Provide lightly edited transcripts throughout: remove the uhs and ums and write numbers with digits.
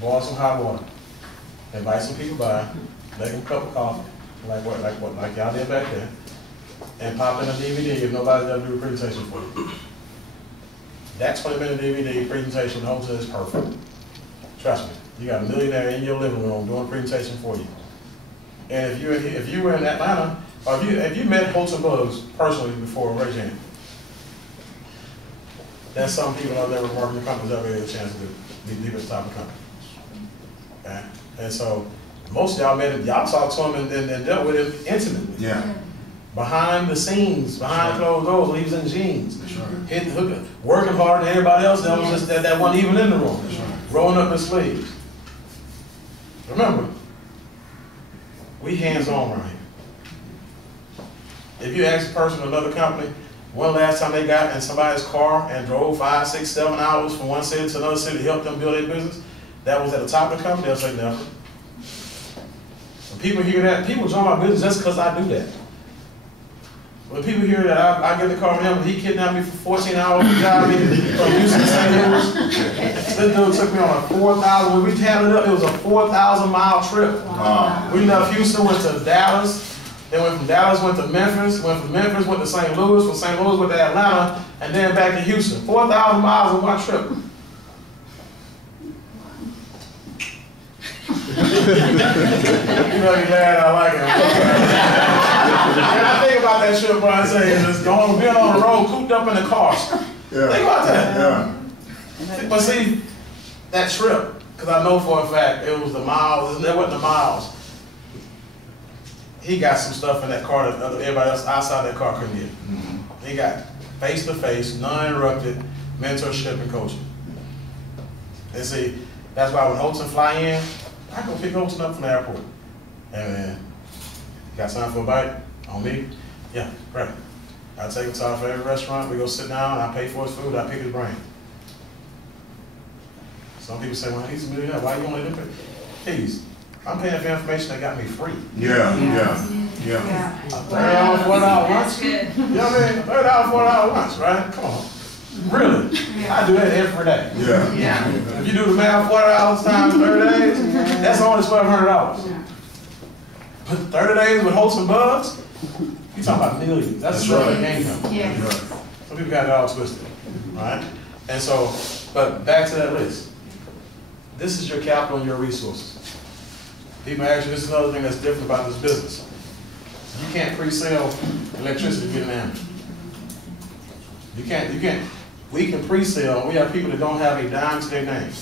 boil some hot water, invite some people by, make them a cup of coffee, like y'all did back then, and pop in a DVD if nobody's ever do a presentation for you. That 20-minute DVD presentation in the hotel is perfect. Trust me, you got a millionaire in your living room doing a presentation for you. And if you were in Atlanta, or if you met Holtz and Bugs personally before, raise your hand. That's some people out there working in companies ever get a chance to do. These people at the top of the company. Okay? And so most of y'all met him, y'all talked to him and dealt with him intimately. Yeah. Behind the scenes, behind closed doors, when he was in jeans. That's right. Hitting, hooking, working harder than everybody else that was just that wasn't even in the room. That's right. Rolling up his sleeves. Remember, we hands-on around here. If you ask a person in another company, when the last time they got in somebody's car and drove 5, 6, 7 hours from one city to another city to help them build their business, that was at the top of the company, they'll say never. When people hear that, people join my business just because I do that. When people hear that I get in the car with him and he kidnapped me for 14 hours to drive me from Houston to St. Louis, this dude took me on a 4,000, when we tallied it up, it was a 4,000-mile trip. Wow. We left Houston, went to Dallas, then went from Dallas, went to Memphis, went from Memphis, went to St. Louis, from St. Louis went to Atlanta, and then back to Houston. 4,000 miles in one trip. You know you glad I like it. And I think about that trip, bro, I say, just going, being on the road, cooped up in the cars. Yeah. Think about that. Yeah. But see, that trip, because I know for a fact it was the miles, it wasn't the miles. He got some stuff in that car that everybody else outside that car couldn't get. Mm-hmm. He got face-to-face, non-interrupted mentorship and coaching. And see, that's why when Holton fly in, I go pick Holton up from the airport. And man, got time for a bite? On me? Yeah, great. I take him to our favorite restaurant, we go sit down, I pay for his food, I pick his brain. Some people say, well, he's a millionaire, why you only do it? Please, I'm paying for information that got me free. Yeah. $30, $40 lunch? You know what I mean? $30, $40 lunch, right? Come on. Really? I do that every day. Yeah. If you do the math, $40 times 30 days, that's only $1,200. But 30 days with Holtz and Bugs, you talking about millions. That's right. The game company. Yes. Right. Some people got it all twisted, right? And so, but back to that list. This is your capital and your resources. People ask you, this is another thing that's different about this business. You can't pre-sell electricity to get an ambulance. You can't. We can pre-sell. We have people that don't have a dime to their name.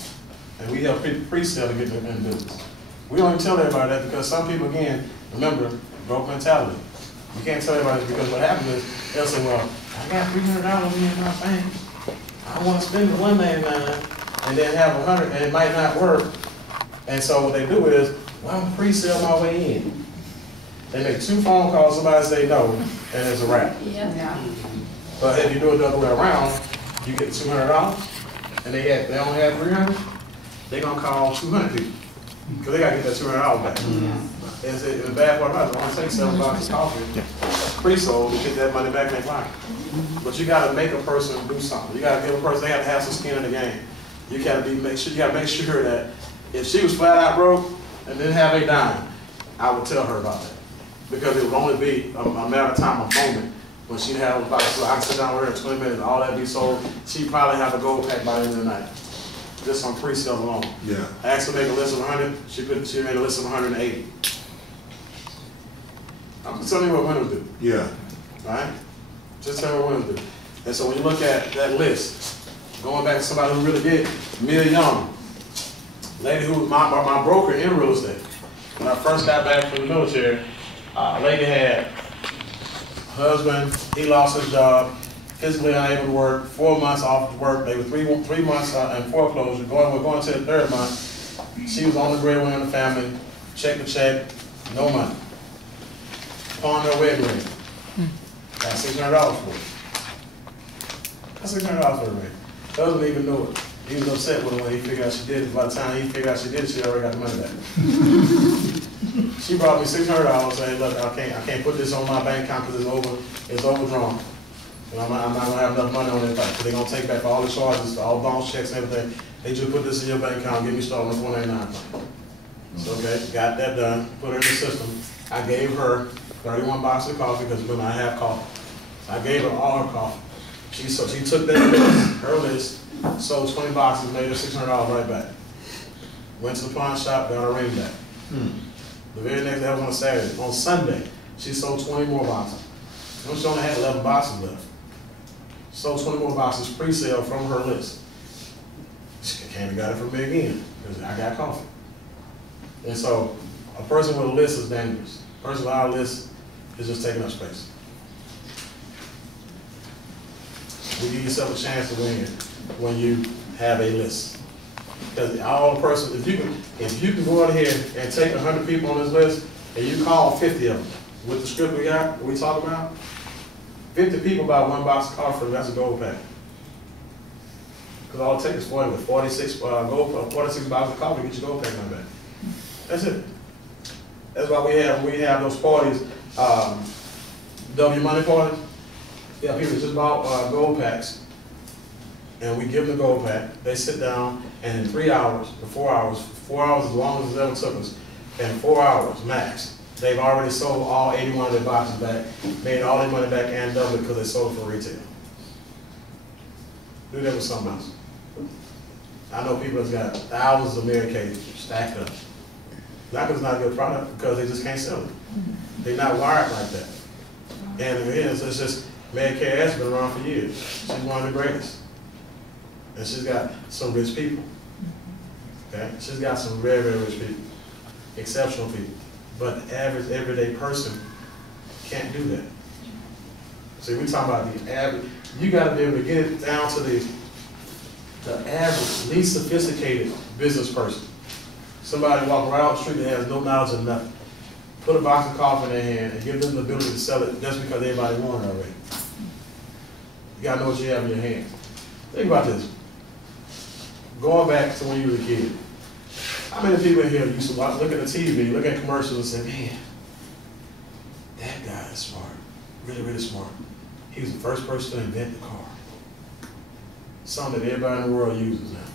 And we help people pre-sell to get them in business. We don't even tell everybody that because some people, again, remember, broke mentality. You can't tell everybody this because what happens is they'll say, well, I got $300 in my bank. I want to spend the $199 and then have 100 and it might not work. And so what they do is, well, I'm pre-sell my way in. They make 2 phone calls, somebody say no, and it's a wrap. Yeah. But if you do it the other way around, you get $200 and they only have 300, they're gonna call 200 people. Because they gotta get that $200 back. Mm-hmm. And the bad part about it, it only takes $7 of coffee pre-sold to get that money back in their pocket. But you gotta make a person do something. You gotta give a person, they gotta have some skin in the game. You gotta make sure that if she was flat out broke and didn't have a dime, I would tell her about that. Because it would only be a matter of time, a moment, when she'd have about, so I can sit down with her in 20 minutes, all that be sold, she'd probably have a gold pack by the end of the night. Just on pre-sale alone. Yeah. I asked her to make a list of 100, she made a list of 180. I'm just telling you what women do. Yeah. Right? Just tell me what women do. And so when you look at that list, going back to somebody who really did, Mia Young, lady who was my broker in real estate. When I first got back from the military, a lady had husband, he lost his job, physically unable to work, 4 months off of work. They were three months in foreclosure. We're going to the 3rd month. She was on the breadwinner in the family, check to check, no money. Pawned her wedding ring. Got $600 for it. That's $600 for the ring. Doesn't even know it. He was upset with her when he figured out she did it. By the time he figured out she did it, she already got the money back. She brought me $600 saying, look, I can't put this on my bank account because it's overdrawn. And I'm not gonna have enough money on it because they're gonna take back all the charges, all bounce checks and everything. They just put this in your bank account, get me started on the 499 plan. So, okay, got that done, put her in the system. I gave her 31 boxes of coffee, because when I have coffee. I gave her all her coffee. She took that list, her list, sold 20 boxes, made her $600 right back. Went to the pawn shop, got her ring back. The very next day, that was on a Saturday. On Sunday, she sold 20 more boxes. And she only had 11 boxes left. Sold 20 more boxes pre-sale from her list. She came and got it from me again, because I got coffee. And so, a person with a list is dangerous. A person without a list is just taking up space. You give yourself a chance to win when you have a list. Because all the person, if you can go out here and take 100 people on this list, and you call 50 of them, with the script we got, what we talk about, 50 people buy one box of coffee, that's a gold pack. Because all it takes is 46 boxes of coffee to get your gold pack on back. That's it. That's why we have those parties, W Money parties. Yeah, people just bought gold packs, and we give them the gold pack. They sit down, and in 3 hours, to 4 hours, 4 hours as long as it ever took us, and 4 hours max, they've already sold all 81 of their boxes back, made all their money back, and doubled it because they sold it for retail. Do that with something else. I know people that's got thousands of Mary Kay stacked up. Not because it's not a good product, because they just can't sell it. They're not wired like that. And again, it's just, Mary Kay has been around for years. She's one of the greatest. And she's got some rich people. Okay? She's got some very, very rich people. Exceptional people. But the average, everyday person can't do that. See, we're talking about the average. You got to be able to get it down to the average, least sophisticated business person. Somebody walking right off the street that has no knowledge of nothing. Put a box of coffee in their hand and give them the ability to sell it just because everybody wants it already. You gotta know what you have in your hand. Think about this. Going back to when you were a kid. How many people in here used to look at the TV, look at commercials and say, man, that guy is smart, really, really smart. He was the first person to invent the car. Something that everybody in the world uses now.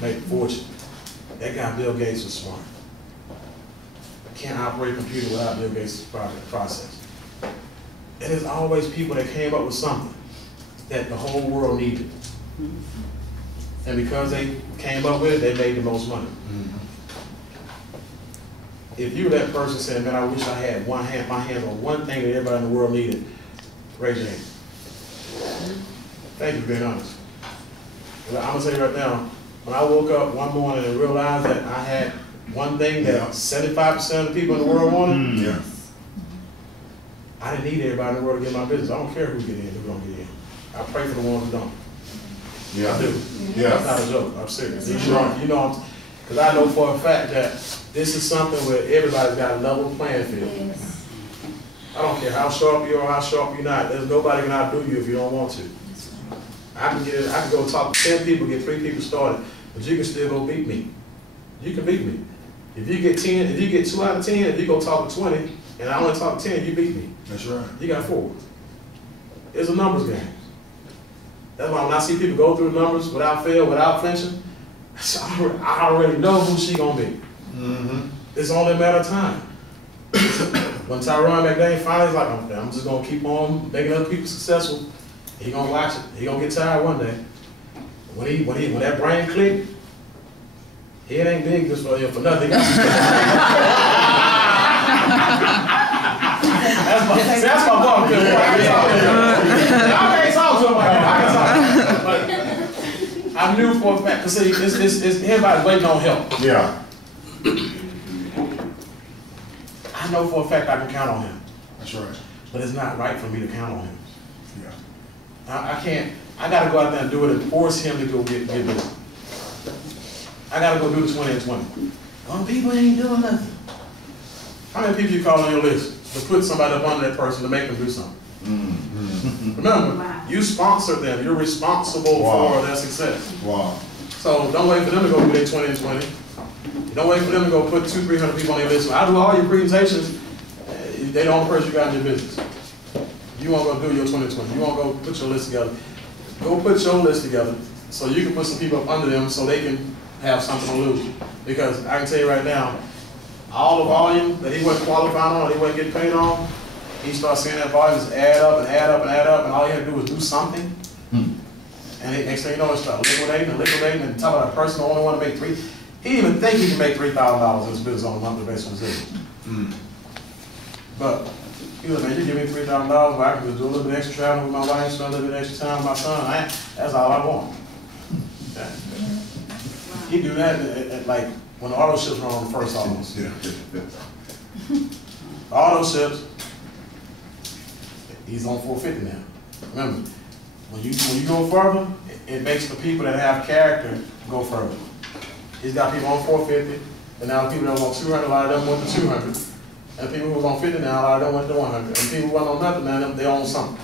Make a fortune. That guy, Bill Gates, was smart. Can't operate a computer without Bill Gates' process. And there's always people that came up with something that the whole world needed. And because they came up with it, they made the most money. If you were that person saying, man, I wish I had my hand on one thing that everybody in the world needed, raise your hand. Thank you for being honest. I'm gonna tell you right now, when I woke up one morning and realized that I had one thing that 75% of the people in the world wanted, I didn't need everybody in the world to get my business. I don't care who get in, who don't get in. I pray for the ones who don't. Yeah. I do. Yeah. That's not a joke. I'm serious. You know, because I know for a fact that this is something where everybody's got a level playing field. Yes. I don't care how sharp you are, how sharp you're not. There's nobody can outdo you if you don't want to. I can go talk to 10 people, get 3 people started, but you can still go beat me. You can beat me. If you get 10, if you get 2 out of 10, if you go talk to 20, and I only talk to 10, you beat me. That's right. You got 4. It's a numbers game. That's why when I see people go through numbers without fail, without flinching, I already know who she gonna be. It's only a matter of time. When Tyrone McDaniel finally is like, I'm just gonna keep on making other people successful, he gonna watch it. He gonna get tired one day. When that brain click, it ain't big just for nothing. That's my ball. I can't talk to him like that. But I knew for a fact, because see, it's everybody's waiting on help. Yeah. I know for a fact I can count on him. That's right. But it's not right for me to count on him. Yeah. I can't, I gotta go out there and do it and force him to go get it. I gotta go do the 20 and 20. Well, people ain't doing nothing. How many people you call on your list to put somebody up under that person to make them do something? Remember, you sponsor them. You're responsible for their success. Wow. So don't wait for them to go do their 20 and 20. Don't wait for them to go put 200-300 people on their list. When I do all your presentations, they the only person you got in your business. You won't go do your 20 and 20. You won't go put your list together. Go put your list together so you can put some people up under them so they can have something to lose. Because I can tell you right now, all the volume that he wasn't qualifying on, or he wasn't getting paid on, he started seeing that volume just add up and add up and add up, and all he had to do was do something. And next thing you know, it started liquidating, and talking about a person only want to make he didn't even think he could make $3,000 in this business on a monthly basis. But he was like, man, you give me $3,000, but I can just do a little bit extra traveling with my wife, spend a little bit extra time with my son. That's all I want. Yeah. He do that at like when the auto ships were on the first autos. Yeah. The auto ships, he's on 450 now. Remember, when you go further, it makes the people that have character go further. He's got people on 450, and now the people that was on 200, a lot of them went to 200. And people who was on 50 now, a lot of them went to 100. And people who wasn't on nothing now, they own something.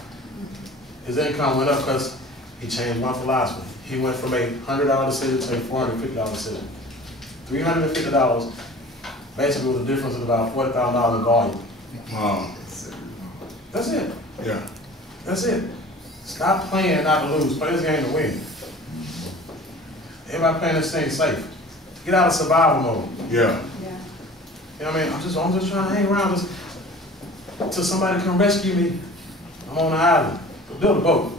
His income went up because he changed one philosophy. He went from a $100 decision to a $450 decision. $350 basically was a difference of about $40,000 in volume. Wow. That's it. Yeah. That's it. Stop playing not to lose. Play this game to win. Everybody playing this thing safe. Get out of survival mode. Yeah. You know what I mean? I'm just trying to hang around just till somebody come rescue me. I'm on the island. Build a boat.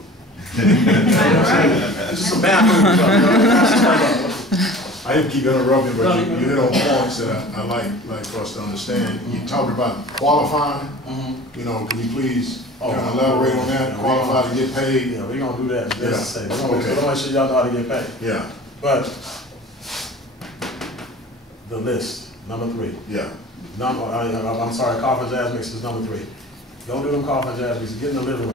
You know what I'm saying? It's just some bamboo stuff. I didn't keep interrupting, but you hit on points that I like for us to understand. You talked about qualifying. You know, can you please elaborate on that? Qualify to get paid. Yeah, we're gonna do that. That's Yeah. to say. We're gonna make sure y'all know how to get paid. Yeah. But the list, number 3. Yeah. I'm sorry, coffee and jazz mix is number 3. Don't do them coffee and jazz mixes. Get in the living room.